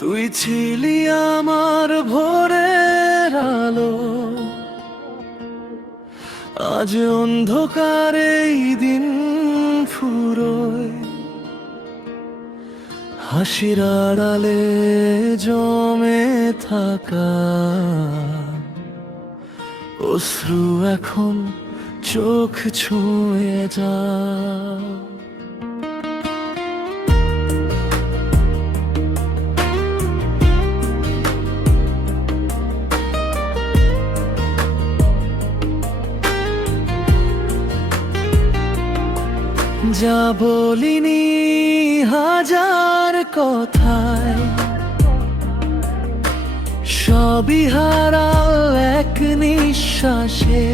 তুই ছিলি আমার ভোরের আলো। আজ অন্ধকারে এই দিন ফুরোয়। হাসির আড়ালে জমে থাকা। অশ্রু এখন চোখ ছুঁয়ে যা যা বলিনি হাজার কথায়, সবই এক নিঃশ্বাসে।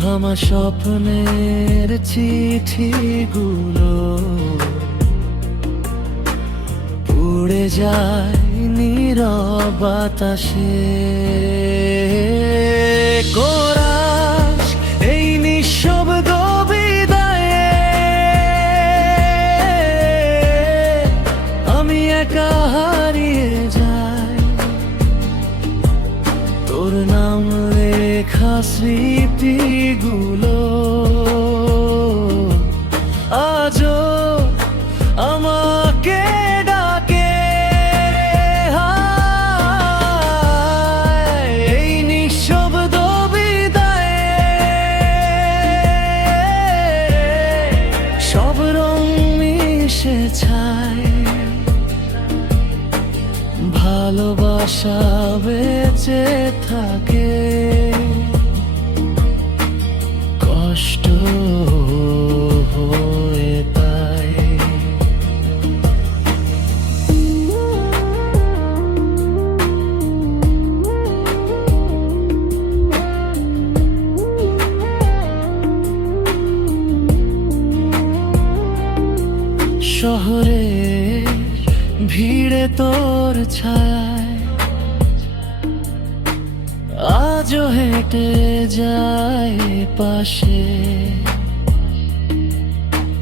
ভামা স্বপ্নের চিঠিগুলো উড়ে যায় নীরব বাতাসে। কোরাস স্মৃতিগুলো। আজও আমাকে ডাকে। এই নিঃশব্দ বিদায়ে। সব রং মিশে ছায়। ভালোবাসা বেঁচে থাকে। শহরে ভিড়ে তোর ছায় হেঁটে যায় পাশে।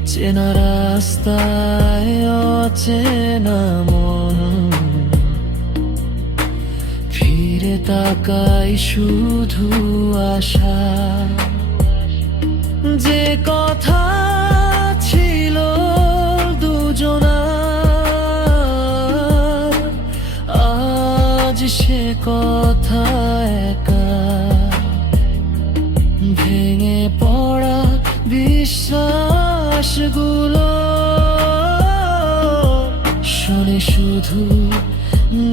চেনা রাস্তায় অচেনা মন। ফিরে তাকাই শুধু আশা। যে কথা বিশ্বাসগুলো শুনে শুধু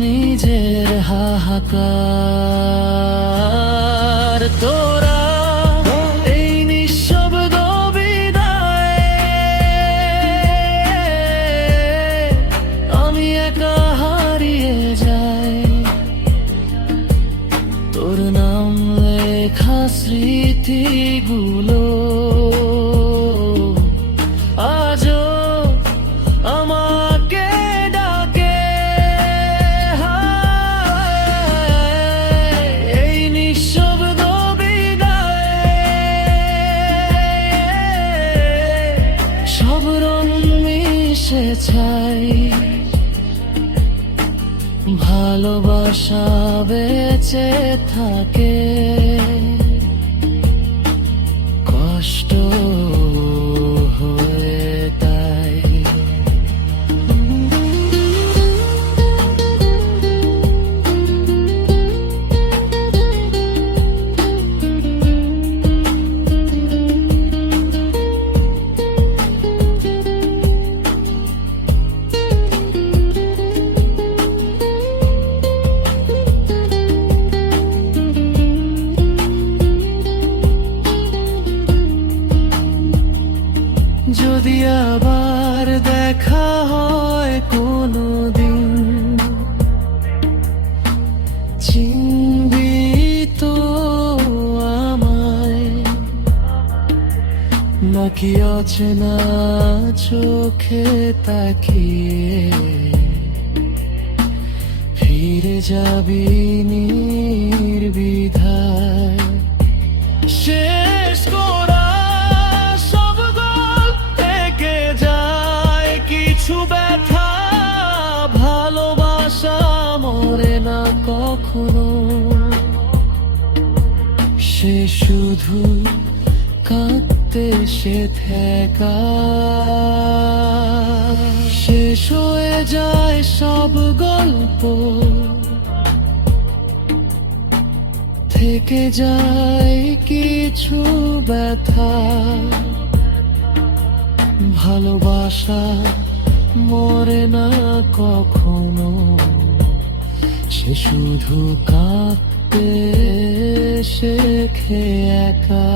নিজের হাহাকার। তোরা ভালোবাসা বেঁচে থাকে। অচেনা চোখে তাকিয়ে? ফিরে যাবি নির্বিধায়। শেষ করা সব গল্প থেকে যায়। কিছু ব্যথা, ভালোবাসা মরে না কখনো। সে শুধু কাঁদ সে থেকা শেষ হয়ে যায় সব গল্প। থেকে যায় কিছু ব্যথা। ভালোবাসা মরে না কখনো। সে শুধু কাঁদতে শেখে একা।